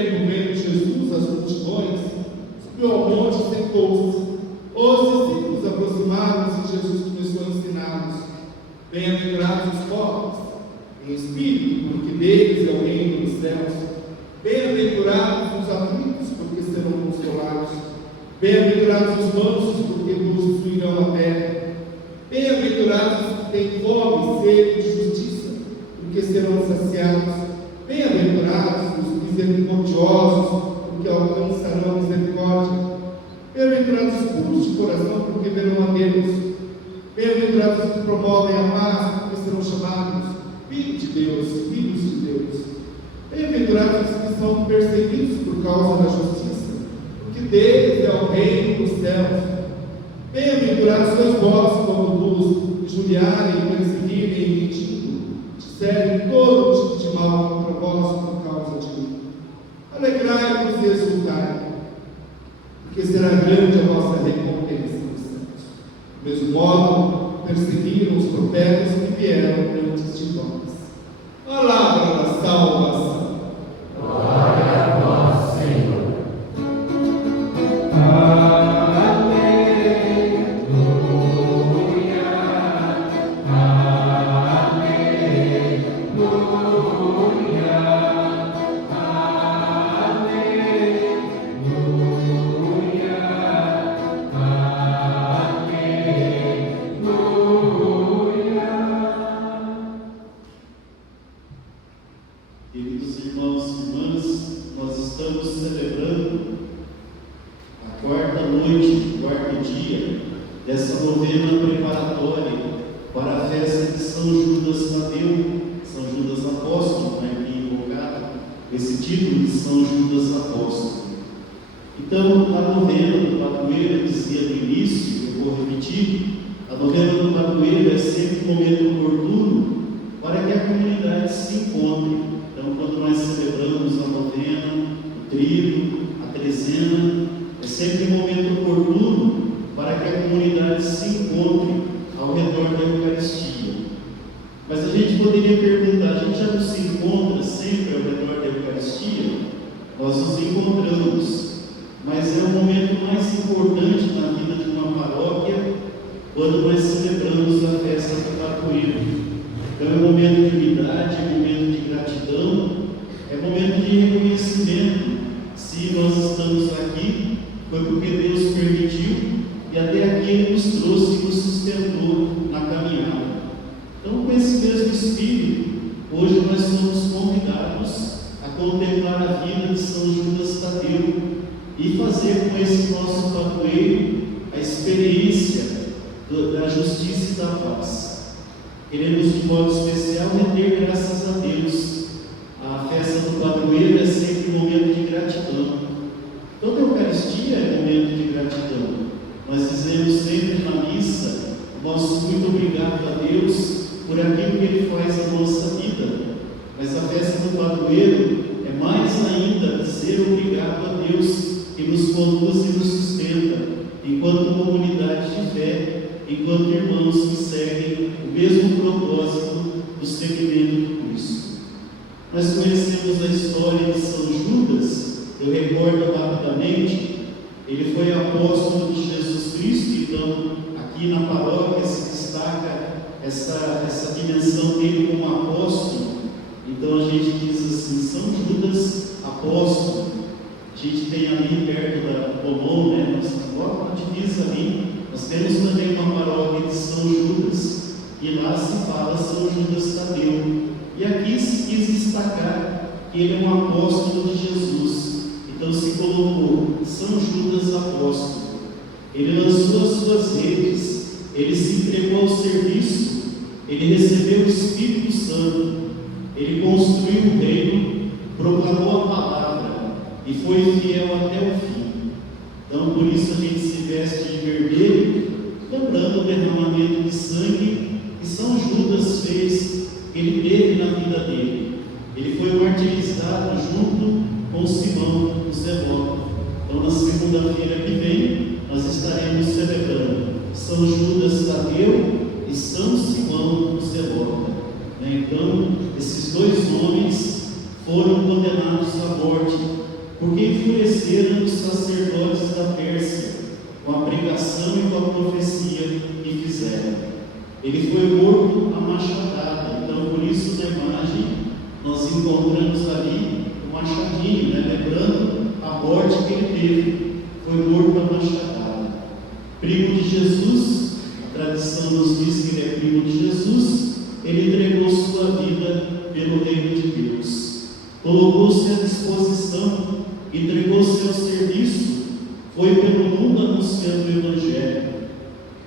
Pedro, vendo Jesus, as multidões, subiu ao monte e sentou-se. Os discípulos aproximaram-se e Jesus começou a ensiná-los. Bem-aventurados os pobres em espírito, porque deles é o reino dos céus. Bem-aventurados os aflitos, porque serão consolados. Bem-aventurados os mansos, porque possuirão a terra. Bem-aventurados os que têm fome e sede de justiça, porque serão saciados. Bem-aventurados os misericordiosos, porque alcançarão misericórdia. Bem-aventurados os puros de coração, porque verão a Deus. Bem-aventurados os que promovem a paz, porque serão chamados filhos de Deus, filhos de Deus. Bem-aventurados os que são perseguidos por causa da justiça, porque deles é o reino dos céus. Bem-aventurados sois vós quando vos injuriarem, perseguirem e mentindo, disserem todo tipo de mal contra vós por causa de mim. Alegrai-vos e exultai, porque será grande a vossa recompensa nos céus. Do mesmo modo, perseguiram os profetas que vieram antes de vós. Palavra da salvação. Glória a vós, Senhor. Queridos irmãos e irmãs, nós estamos celebrando a quarta noite, o quarto dia dessa novena preparatória para a festa de São Judas Tadeu, São Judas Apóstolo, aqui invocado esse título de São Judas Apóstolo. Então, a novena do padroeiro, eu dizia no início, eu vou repetir, a novena do padroeiro é sempre um momento oportuno para que a comunidade se encontre. Então, quando nós celebramos a novena, o tríduo, a trezena, é sempre um momento oportuno para que a comunidade se encontre ao redor da Eucaristia. Mas a gente poderia perguntar, a gente já não se encontra sempre ao redor da Eucaristia? Nós nos encontramos, mas é o momento mais importante na vida de uma paróquia quando nós celebramos a festa do padroeiro. Então é um momento de unidade, é um momento de gratidão, é um momento de reconhecimento. Se nós estamos aqui, foi porque Deus permitiu e até aqui Ele nos trouxe e nos sustentou na caminhada. Então, com esse mesmo espírito, hoje nós somos convidados a contemplar a vida de São Judas Tadeu e fazer com esse nosso padroeiro a experiência da justiça e da paz. Queremos de modo especial render graças a Deus. A festa do padroeiro é sempre um momento de gratidão. Toda a Eucaristia é um momento de gratidão. Nós dizemos sempre na missa o nosso muito obrigado a Deus por aquilo que Ele faz na nossa vida. Mas a festa do padroeiro é mais ainda dizer obrigado a Deus que nos conduz e nos sustenta, enquanto comunidade de fé, enquanto irmãos que seguem o mesmo propósito do seguimento do Cristo. Nós conhecemos a história de São Judas, eu recordo rapidamente, ele foi apóstolo de Jesus Cristo, então aqui na paróquia se destaca essa dimensão dele como apóstolo. Então a gente diz assim, São Judas apóstolo. A gente tem ali perto da Pomon, né, logo na divisa ali, nós temos também uma paróquia de São Judas, e lá se fala São Judas Tadeu. E aqui se quis destacar que ele é um apóstolo de Jesus. Então se colocou São Judas apóstolo. Ele lançou as suas redes, ele se entregou ao serviço, ele recebeu o Espírito Santo, ele construiu o reino, proclamou a palavra e foi fiel até o fim. Então por isso a gente se veste de vermelho, lembrando o derramamento de sangue que São Judas fez, ele teve na vida dele. Ele foi martirizado junto com Simão, o Zelote. Então na segunda-feira que vem nós estaremos celebrando São Judas Tadeu e São Simão, o Zelote. Então esses dois homens foram condenados à morte porque enfureceram os sacerdotes da Pérsia com a pregação e com a profecia que fizeram. Ele foi morto a machadada. Então, por isso, na imagem, nós encontramos ali o machadinho, né? Lembrando a morte que ele teve. Foi morto a machadada. Primo de Jesus, a tradição nos diz que ele é primo de Jesus. Ele entregou sua vida pelo reino de Deus, colocou-se à disposição, entregou-se ao serviço, foi pelo mundo anunciando o Evangelho,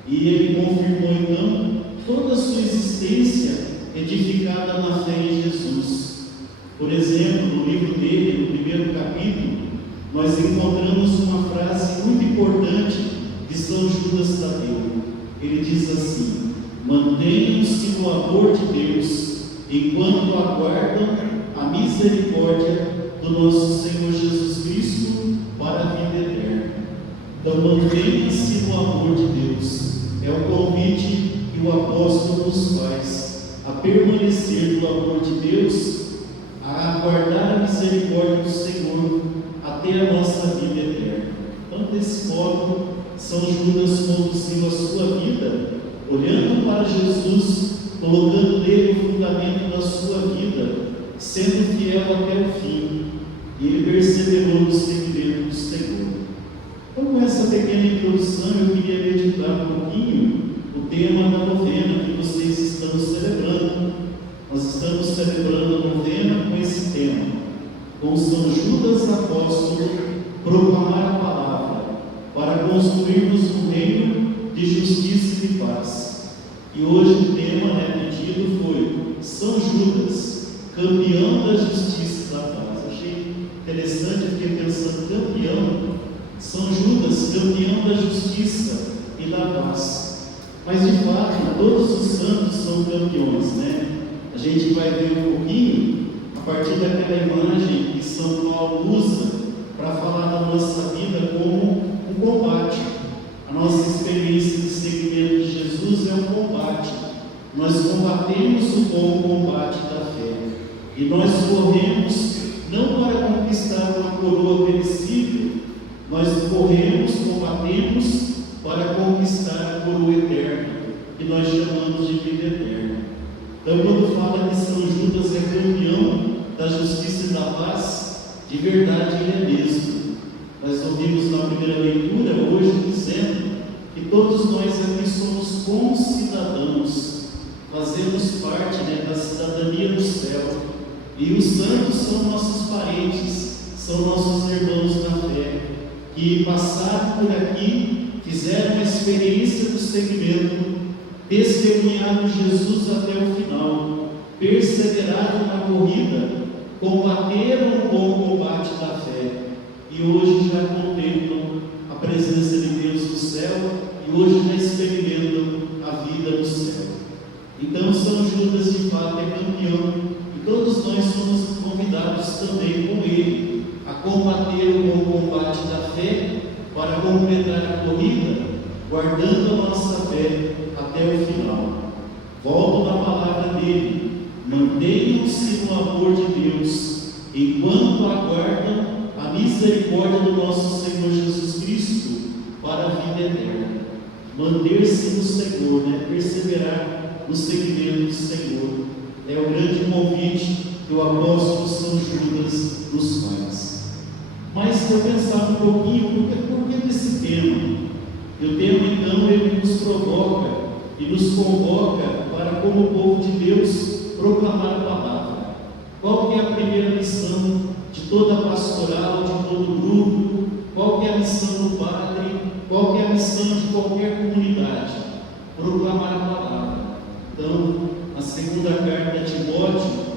e ele confirmou então toda a sua existência edificada na fé em Jesus. Por exemplo, no livro dele, no primeiro capítulo, nós encontramos uma frase muito importante de São Judas Tadeu. Ele diz assim: mantenham-se no amor de Deus, enquanto aguardam a misericórdia do nosso Senhor Jesus Cristo para a vida eterna. Então, mantenha-se no amor de Deus. É o convite que o apóstolo nos faz a permanecer no amor de Deus, a aguardar a misericórdia do Senhor até a nossa vida eterna. Então, desse modo, São Judas conduziu a sua vida olhando para Jesus, colocando nele o fundamento da sua vida, sendo fiel até o fim, e ele perseverou no seguimento do Senhor. Então, com essa pequena introdução, eu queria meditar um pouquinho o tema da novena que vocês estão celebrando. Nós estamos celebrando a novena com esse tema, com São Judas Apóstolo, proclamar a palavra, para construirmos um reino de justiça e de paz. E hoje o tema pedido foi São Judas, campeão da justiça e da paz. Achei interessante, fiquei pensando, campeão, São Judas, campeão da justiça e da paz. Mas de fato, todos os santos são campeões, né? A gente vai ver um pouquinho a partir daquela imagem que São Paulo usa para falar da nossa vida como um combate. A nossa experiência de seguimento de Jesus é um combate. Nós combatemos o bom combate da fé. E nós corremos não para conquistar uma coroa perecível, nós corremos, combatemos para conquistar a coroa eterna, que nós chamamos de vida eterna. Então, quando fala que São Judas é campeão da justiça e da paz, de verdade ele é mesmo. Nós ouvimos na primeira leitura hoje dizendo que todos nós aqui somos concidadãos, fazemos parte da cidadania do céu, e os santos são nossos parentes, são nossos irmãos na fé, que passaram por aqui, fizeram a experiência do seguimento, testemunharam Jesus até o final, perseveraram na corrida, combateram o bom combate da fé, e hoje já contemplam a presença de Deus no céu, e hoje já experimentam a vida no céu. Então, São Judas de fato é campeão, e todos nós somos convidados também com ele a combater o bom combate da fé, para completar a corrida, guardando a nossa fé até o final. Volto na palavra dele: mantenham-se no amor de Deus, enquanto aguardam a misericórdia do nosso Senhor Jesus Cristo para a vida eterna. Manter-se no Senhor, perseverar no seguimento do Senhor, é o grande convite que o apóstolo São Judas nos faz. Mas eu pensava um pouquinho, por que desse tema? E o tema então ele nos provoca e nos convoca para, como povo de Deus, proclamar a palavra. Qual que é a primeira missão de toda a pastoral, de todo grupo? Qual que é a missão do padre? Qual que é a missão de qualquer comunidade? Proclamar a palavra. Então, a segunda carta a Timóteo,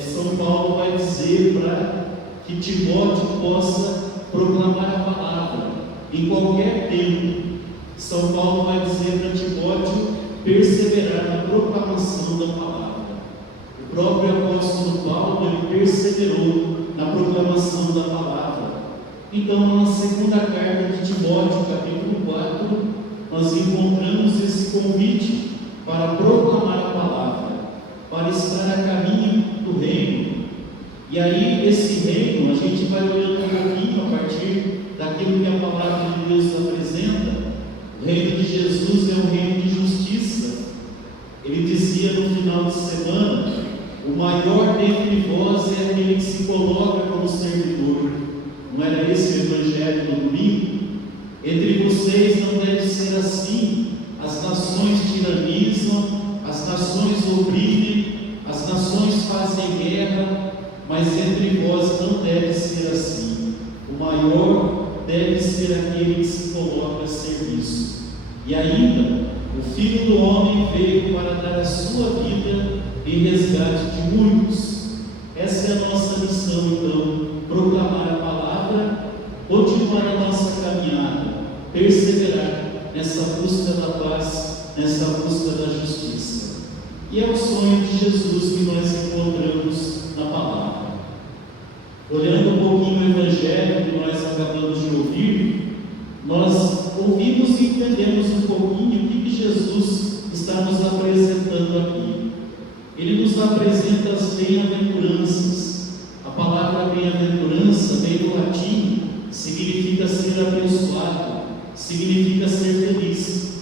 São Paulo vai dizer para que Timóteo possa proclamar a palavra em qualquer tempo. São Paulo vai dizer para Timóteo perseverar na proclamação da palavra. O próprio apóstolo Paulo, ele perseverou na proclamação da palavra. Então, na segunda carta de Timóteo, capítulo 4, nós encontramos esse convite para proclamar a palavra, para estar a caminho do reino. E aí, esse reino, a gente vai olhando ser assim. As nações tiranizam, as nações oprimem, as nações fazem guerra, mas entre vós não deve ser assim. O maior deve ser aquele que se coloca a serviço. E ainda, o Filho do Homem veio para dar a sua vida em resgate de muitos. Essa é a nossa missão, então, proclamar a palavra, continuar a nossa caminhada, perseverar nessa busca da paz, nessa busca da justiça. E é o sonho de Jesus que nós encontramos na palavra. Olhando um pouquinho o Evangelho que nós acabamos de ouvir, nós ouvimos e entendemos um pouquinho o que Jesus está nos apresentando aqui. Ele nos apresenta as bem-aventuranças. A palavra bem-aventurança vem do latim, significa ser abençoado, significa ser feliz.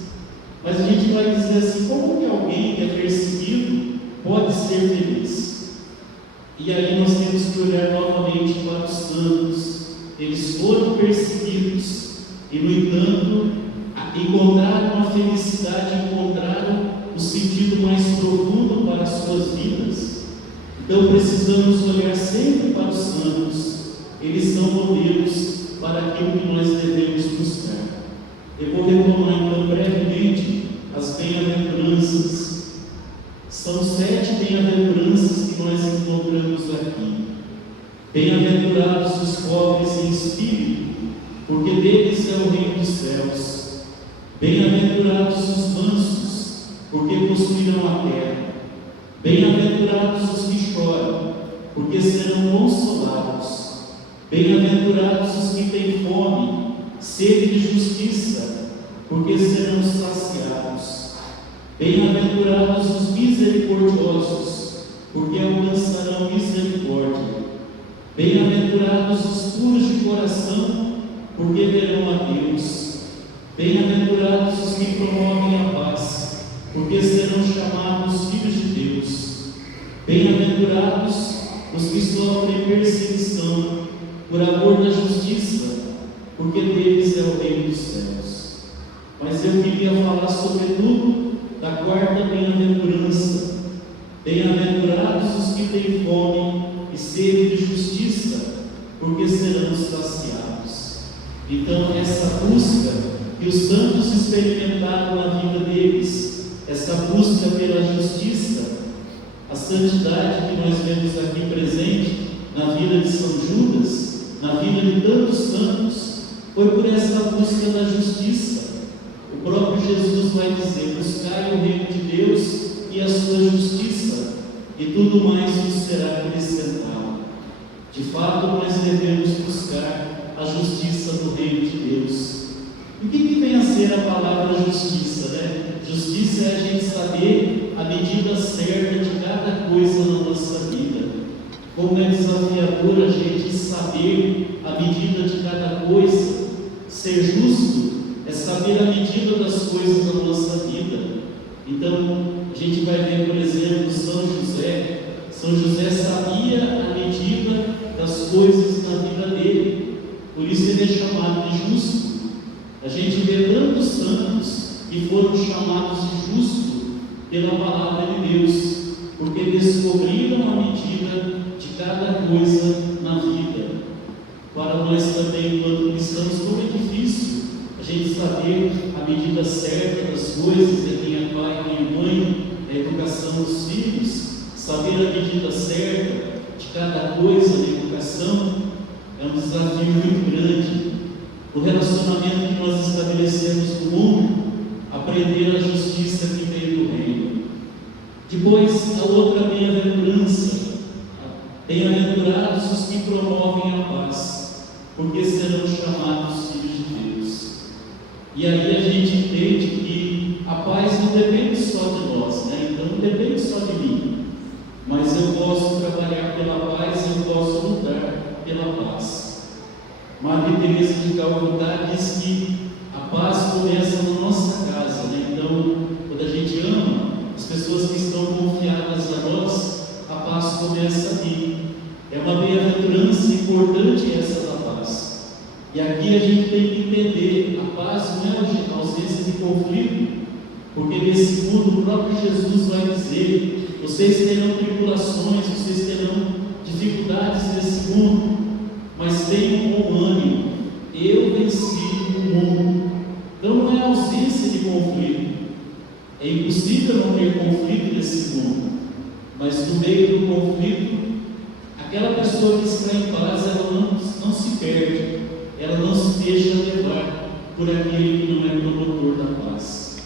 Mas a gente vai dizer assim, como que alguém que é perseguido pode ser feliz? E aí nós temos que olhar novamente para os santos. Eles foram perseguidos e, no entanto, encontraram a felicidade, encontraram o sentido mais profundo para as suas vidas. Então precisamos olhar sempre para os santos. Eles são modelos para aquilo que nós devemos buscar. Eu vou retomar então brevemente as bem-aventuranças. São 7 bem-aventuranças que nós encontramos aqui. Bem-aventurados os pobres em espírito, porque deles é o reino dos céus. Bem-aventurados os mansos, porque possuirão a terra. Bem-aventurados os que choram, porque serão consolados. Bem-aventurados os que têm fome, sede de justiça, porque serão saciados. Bem-aventurados os misericordiosos, porque alcançarão misericórdia. Bem-aventurados os puros de coração, porque verão a Deus. Bem-aventurados os que promovem a paz, porque serão chamados filhos de Deus. Bem-aventurados os que sofrem perseguição por amor da justiça, porque deles é o reino dos céus. Mas eu queria falar sobretudo da quarta bem-aventurança. Bem-aventurados os que têm fome e sede de justiça, porque serão saciados. Então, essa busca que os santos experimentaram na vida deles, essa busca pela justiça, a santidade que nós vemos aqui presente na vida de São Judas, na vida de tantos santos, foi por essa busca da justiça. O próprio Jesus vai dizer: buscai o reino de Deus e a sua justiça, e tudo mais nos será acrescentado. De fato, nós devemos buscar a justiça do reino de Deus. E o que vem a ser a palavra justiça, né? Justiça é a gente saber a medida certa de cada coisa na nossa vida. Como é desafiador a gente saber a medida de cada coisa. Ser justo é saber a medida das coisas da nossa vida. Então, a gente vai ver, por exemplo, São José. São José sabia a medida das coisas na vida dele. Por isso ele é chamado de justo. A gente vê tantos santos que foram chamados de justo pela palavra de Deus, porque descobriram a medida de cada coisa na vida. Para nós também, enquanto cristãos, como é difícil a gente saber a medida certa das coisas, de quem é pai, quem é mãe, a educação dos filhos, saber a medida certa de cada coisa na educação é um desafio muito grande. O relacionamento que nós estabelecemos com o mundo, aprender a justiça que veio do reino. Depois, a outra bem-aventurança. Bem-aventurados os que promovem a paz, porque serão chamados filhos de Deus. E aí a gente entende que a paz não depende só de nós, né? Então não depende só de mim. Mas eu posso trabalhar pela paz, eu posso lutar pela paz. Maria Teresa de Calcutá diz que a paz começa na nossa casa, né? Então, quando a gente ama as pessoas que estão confiadas a nós, a paz começa ali. É uma bem-aventurança importante essa da paz. E aqui a gente tem que entender, a paz não é a ausência de conflito, porque nesse mundo o próprio Jesus vai dizer: vocês terão tribulações, vocês terão dificuldades nesse mundo, mas tenham bom ânimo, eu venci o mundo. Então não é ausência de conflito, é impossível não ter conflito nesse mundo, mas no meio do conflito, aquela pessoa que está em paz, ela não se perde, ela não se deixa levar por aquele que não é promotor da paz.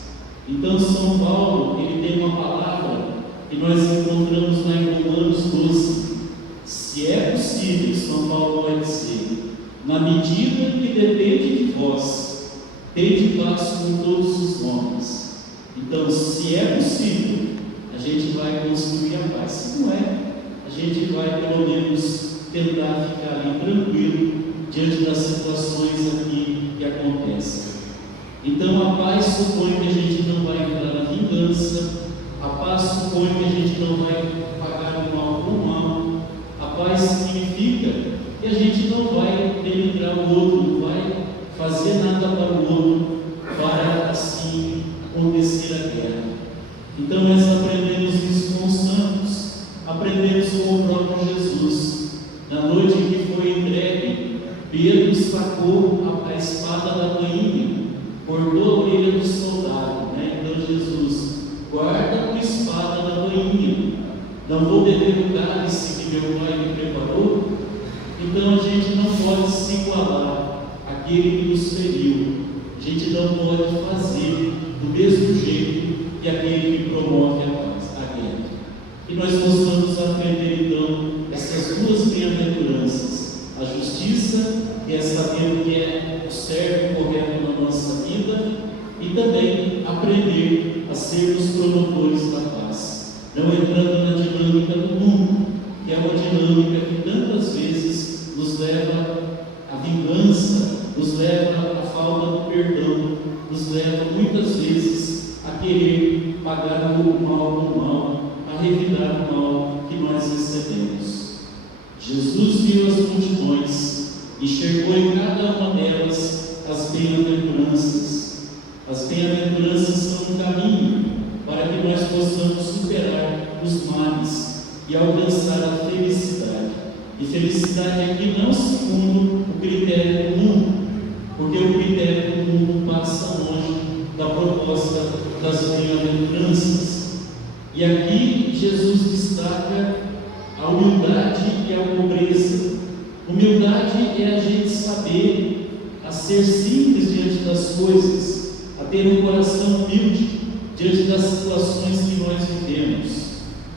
Então São Paulo, ele tem uma palavra que nós encontramos lá em Romanos 12. Se é possível, São Paulo vai dizer, na medida que depende de vós, tende paz com todos os homens. Então, se é possível, a gente vai construir a paz. Se não é, a gente vai pelo menos tentar ficar ali tranquilo diante das situações aqui que acontecem. Então a paz supõe que a gente não vai entrar na vingança, a paz supõe que a gente não vai pagar o mal com o mal, a paz significa que a gente não vai denigrar o outro, não vai fazer nada para o outro, para assim acontecer a guerra. Então nós aprendemos isso com os santos, aprendemos com o próprio Jesus. Na noite em que foi entregue, Pedro sacou a espada da bainha, cortou a orelha do soldado, Então Jesus, guarda a espada da bainha, não vou beber o cálice que meu pai me preparou. Então a gente não pode se igualar àquele que nos feriu, a gente não pode fazer do mesmo jeito que aquele que promove a paz, a guerra. E nós possamos aprender então essas duas bem-aventuranças, a justiça, que é saber que é o certo e correto na nossa vida, e também aprender a sermos promotores da paz, não entrando na dinâmica do mundo, que é uma dinâmica que tantas vezes nos leva à vingança, nos leva à falta do perdão, nos leva muitas vezes a querer pagar o mal com o mal, a revidar o mal que nós recebemos. Jesus viu as multidões, enxergou em cada uma delas as bem-aventuranças. As bem-aventuranças são um caminho para que nós possamos superar os males e alcançar a felicidade. E felicidade aqui não segundo o critério do mundo, porque o critério do mundo passa longe da proposta das bem-aventuranças. E aqui Jesus destaca a humildade e a pobreza. Humildade é a gente saber a ser simples diante das coisas, a ter um coração humilde diante das situações que nós vivemos.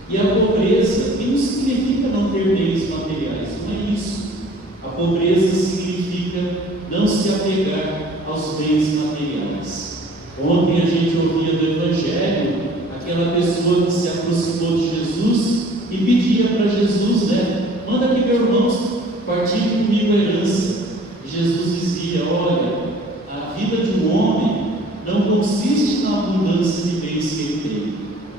E a pobreza, que não significa não ter bens materiais, não é isso. A pobreza significa não se apegar aos bens materiais. Ontem a gente ouvia do Evangelho aquela pessoa que se aproximou de Jesus e pedia para Jesus, manda que meu irmão partilhe comigo a herança. E Jesus dizia: olha, a vida de um homem não consiste na abundância de bens que ele tem,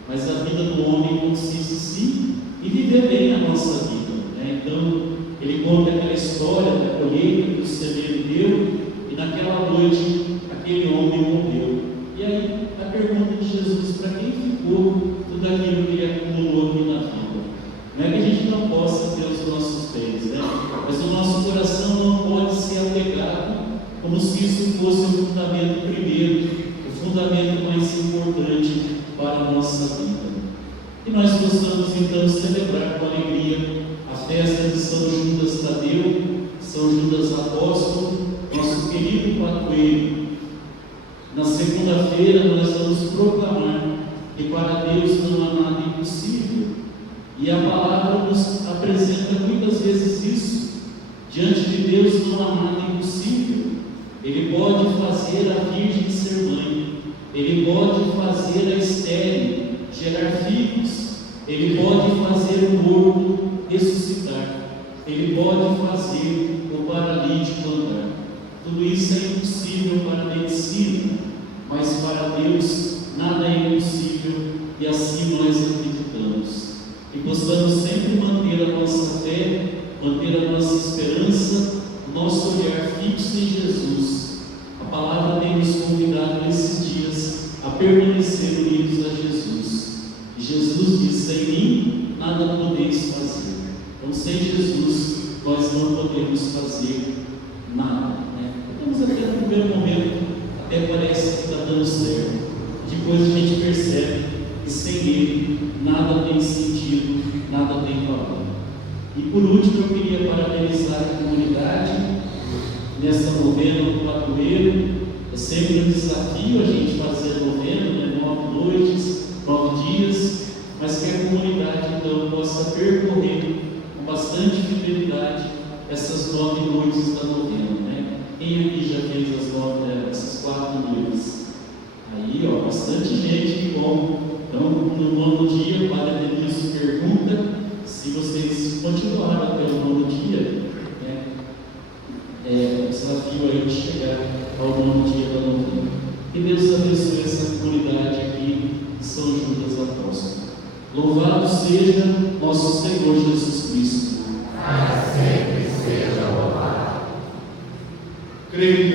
mas a vida do homem consiste sim em viver bem a nossa vida. Então ele conta aquela história da colheita que o semeiro deu, e naquela noite aquele homem morreu. E aí a pergunta de Jesus: para quem ficou tudo aquilo que ele acumulou aqui na vida? Não é que a gente não possa ter os nossos bens, mas o nosso coração não pode ser apegado como se isso fosse o fundamento primeiro, o fundamento mais importante para a nossa vida. E nós possamos então celebrar com alegria a festa de São Judas Tadeu, São Judas Apóstolo, nosso querido padroeiro. Na segunda-feira nós vamos proclamar que para Deus não há nada impossível. E a palavra nos apresenta muitas vezes isso. Diante de Deus não há nada impossível. Ele pode fazer a virgem ser mãe, Ele pode fazer a estéril gerar filhos, Ele pode fazer o morto ressuscitar, Ele pode fazer o paralítico andar. Tudo isso é impossível para a medicina, mas para Deus nada é impossível, e assim nós acreditamos. E possamos sempre manter a nossa fé, manter a nossa esperança, o nosso olhar fixo em Jesus. A palavra tem nos convidado nesses dias a permanecer unidos a Jesus. E Jesus diz: sem mim nada podeis fazer. Então, sem Jesus, nós não podemos fazer nada. Podemos até no primeiro momento, até parece que está dando certo. Depois a gente percebe que sem Ele nada tem sentido, nada tem valor. E por último, eu queria parabenizar a comunidade nessa novena do padroeiro. É sempre um desafio a gente fazer a novena, 9 noites, 9 dias, mas que a comunidade então possa percorrer com bastante fidelidade essas 9 noites da novena. Quem aqui já fez essas 4 noites? Aí, bastante gente que come. Então, no 9º dia, o Padre Denilson pergunta se vocês continuaram até o 9º dia. O desafio aí de chegar ao 9º dia da novena. Que Deus abençoe essa comunidade aqui de São Judas Apóstolo. Louvado seja nosso Senhor Jesus Cristo. Para sempre seja louvado. Creio